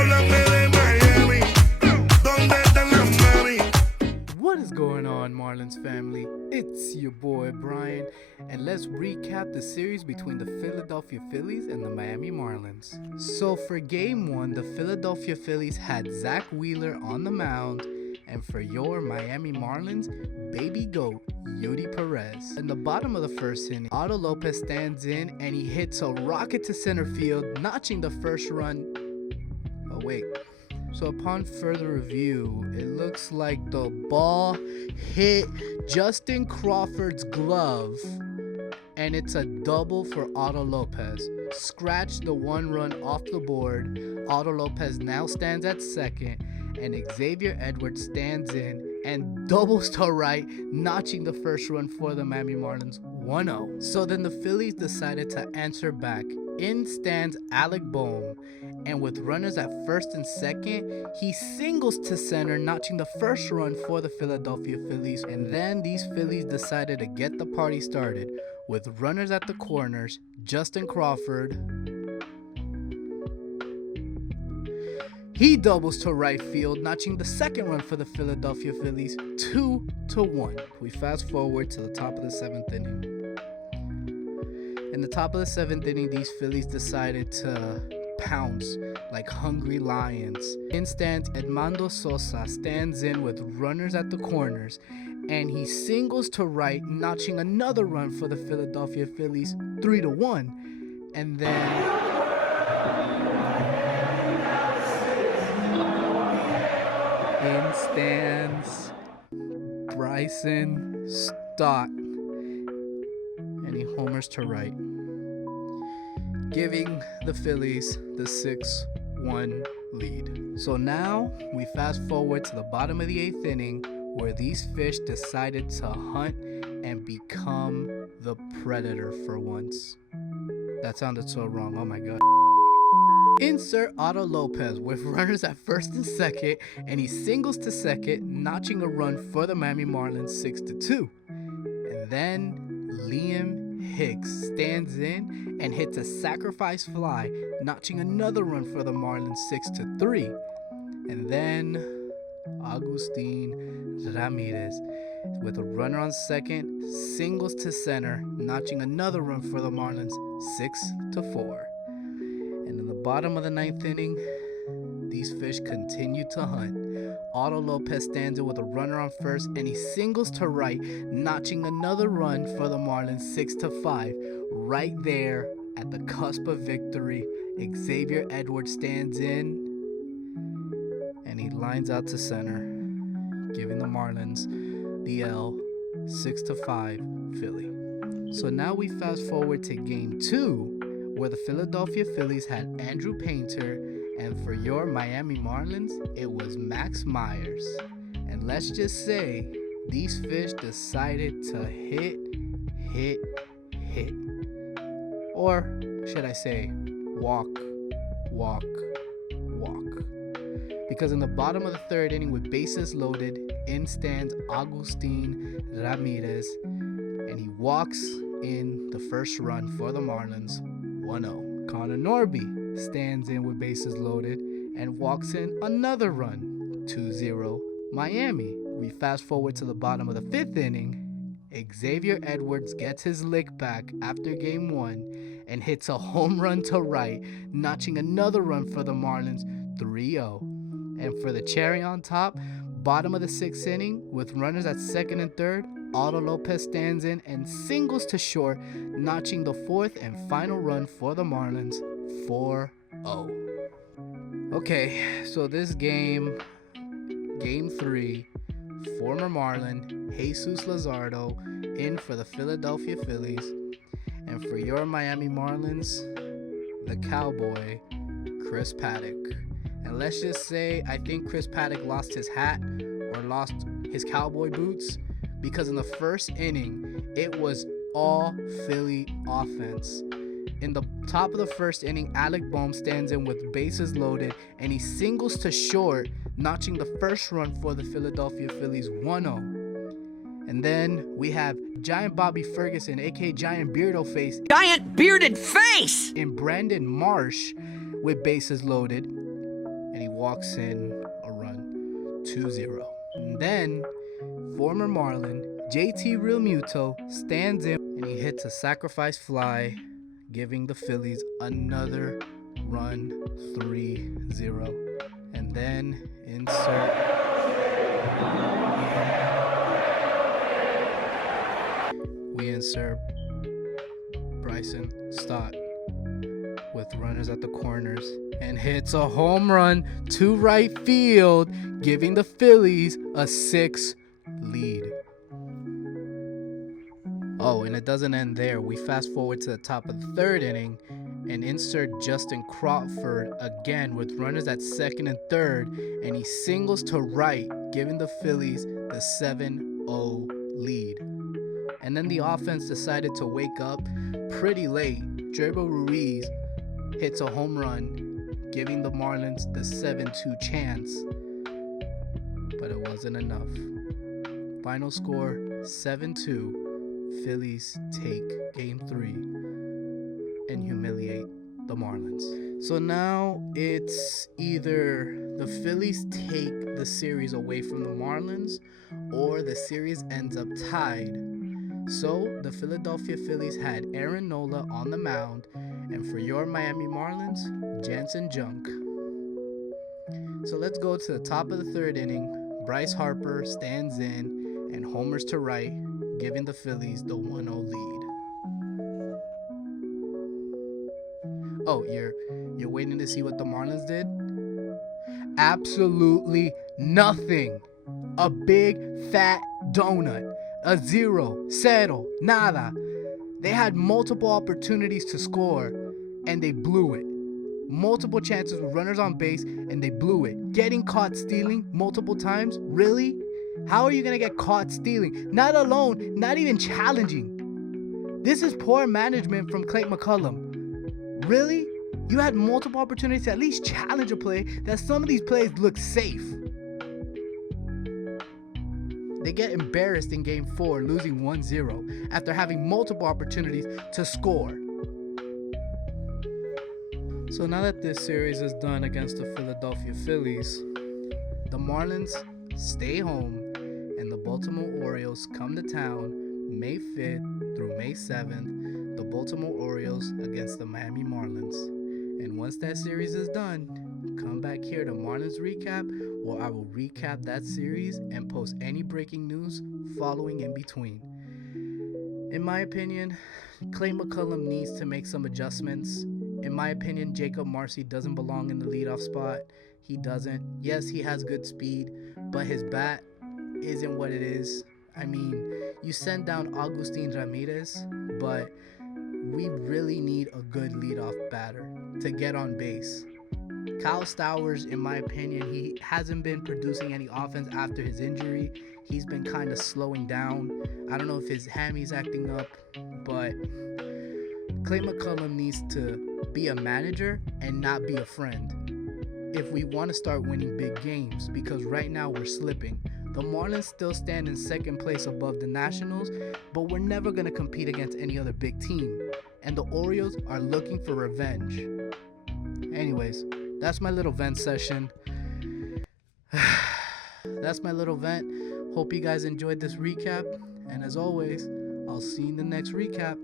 Háblame de Miami, ¿dónde están las mami? What is going on, Marlins family? It's your boy Brian, and let's recap the series between the Philadelphia Phillies and the Miami Marlins. So for game 1, the Philadelphia Phillies had Zach Wheeler on the mound, and for your Miami Marlins, baby goat Yudi Perez. In the bottom of the first inning, Otto Lopez stands in and he hits a rocket to center field, notching the first run. Oh wait. So upon further review, it looks like the ball hit Justin Crawford's glove, and it's a double for Otto Lopez. Scratch the one run off the board. Otto Lopez now stands at second, and Xavier Edwards stands in and doubles to right, notching the first run for the Miami Marlins 1-0. So then the Phillies decided to answer back. In stands Alec Bohm, and with runners at first and second, he singles to center, notching the first run for the Philadelphia Phillies. And then these Phillies decided to get the party started. With runners at the corners, Justin Crawford, he doubles to right field, notching the second run for the Philadelphia Phillies, 2-1. We fast forward to the top of the 7th inning. In the top of the 7th inning, these Phillies decided to pounce like hungry lions. In stands Edmundo Sosa stands in with runners at the corners, and he singles to right, notching another run for the Philadelphia Phillies, 3-1. And then in stands Bryson Stott, and he homers to right, giving the Phillies the 6-1 lead. So now we fast forward to the bottom of the 8th inning, where these fish decided to hunt and become the predator for once. That sounded so wrong, oh my god. Insert Otto Lopez with runners at first and second, and he singles to second, notching a run for the Miami Marlins 6-2. And then Liam Hicks stands in and hits a sacrifice fly, notching another run for the Marlins 6-3. And then Agustin Ramirez, with a runner on second, singles to center, notching another run for the Marlins 6-4. And in the bottom of the 9th inning, these fish continue to hunt. Otto Lopez stands in with a runner on first, and he singles to right, notching another run for the Marlins 6-5. Right there at the cusp of victory, Xavier Edwards stands in and he lines out to center, giving the Marlins the L, 6-5 Philly. So now we fast forward to game 2, where the Philadelphia Phillies had Andrew Painter, and for your Miami Marlins, it was Max Myers. And let's just say, these fish decided to hit. Or should I say, walk. Because in the bottom of the 3rd inning, with bases loaded, in stands Agustin Ramirez, and he walks in the first run for the Marlins, 1-0. Connor Norby stands in with bases loaded and walks in another run, 2-0 Miami. We fast forward to the bottom of the 5th inning. Xavier Edwards gets his lick back after game 1 and hits a home run to right, notching another run for the Marlins, 3-0. And for the cherry on top, bottom of the 6th inning, with runners at second and third, Otto Lopez stands in and singles to short, notching the 4th and final run for the Marlins, 4-0. Okay, so this game 3, former Marlin Jesus Luzardo in for the Philadelphia Phillies, and for your Miami Marlins, the Cowboy, Chris Paddock. And let's just say, I think Chris Paddock lost his hat or lost his cowboy boots, because in the first inning, it was all Philly offense. In the top of the first inning, Alec Bohm stands in with bases loaded, and he singles to short, notching the first run for the Philadelphia Phillies, 1-0. And then we have Giant Bobby Ferguson, aka Giant Beardo Face, Giant bearded face! and Brandon Marsh with bases loaded. And and he walks in a run, 2-0. And then former Marlin JT Realmuto stands in and he hits a sacrifice fly, giving the Phillies another run, 3-0. And then we insert Bryson Stott with runners at the corners and hits a home run to right field, giving the Phillies a 6 lead. Oh, and it doesn't end there. We fast forward to the top of the third inning and insert Justin Crawford again with runners at second and third, and he singles to right, giving the Phillies the 7-0 lead. And then the offense decided to wake up pretty late. Gerbo Ruiz hits a home run, giving the Marlins the 7-2 chance, but it wasn't enough. Final score 7-2. Phillies take Game 3 and humiliate the Marlins. So now it's either the Phillies take the series away from the Marlins or the series ends up tied. So the Philadelphia Phillies had Aaron Nola on the mound, and for your Miami Marlins, Jansen Junk. So let's go to the top of the third inning. Bryce Harper stands in and homers to right, giving the Phillies the 1-0 lead. Oh, you're waiting to see what the Marlins did? Absolutely nothing. A big fat donut. A 0, cero, nada. They had multiple opportunities to score and they blew it. Multiple chances with runners on base and they blew it. Getting caught stealing multiple times? Really? How are you going to get caught stealing? Not alone, not even challenging. This is poor management from Clay McCullum. Really? You had multiple opportunities to at least challenge a play that some of these plays look safe. They get embarrassed in Game 4, losing 1-0 after having multiple opportunities to score. So now that this series is done against the Philadelphia Phillies, the Marlins stay home and the Baltimore Orioles come to town May 5th through May 7th, the Baltimore Orioles against the Miami Marlins. And once that series is done, come back here to Marlins Recap, where I will recap that series and post any breaking news following in between. In my opinion, Clay McCullum needs to make some adjustments. In my opinion, Jacob Marcy doesn't belong in the leadoff spot. He doesn't. Yes, he has good speed, but his bat isn't what it is. I mean, you send down Agustin Ramirez, but we really need a good leadoff batter to get on base. Kyle Stowers, in my opinion, he hasn't been producing any offense after his injury. He's been kind of slowing down. I don't know if his hammy's acting up, but Clay McCullum needs to be a manager and not be a friend if we want to start winning big games, because right now we're slipping. The Marlins still stand in second place above the Nationals, but we're never going to compete against any other big team. And the Orioles are looking for revenge. Anyways, that's my little vent session. That's my little vent. Hope you guys enjoyed this recap. And as always, I'll see you in the next recap.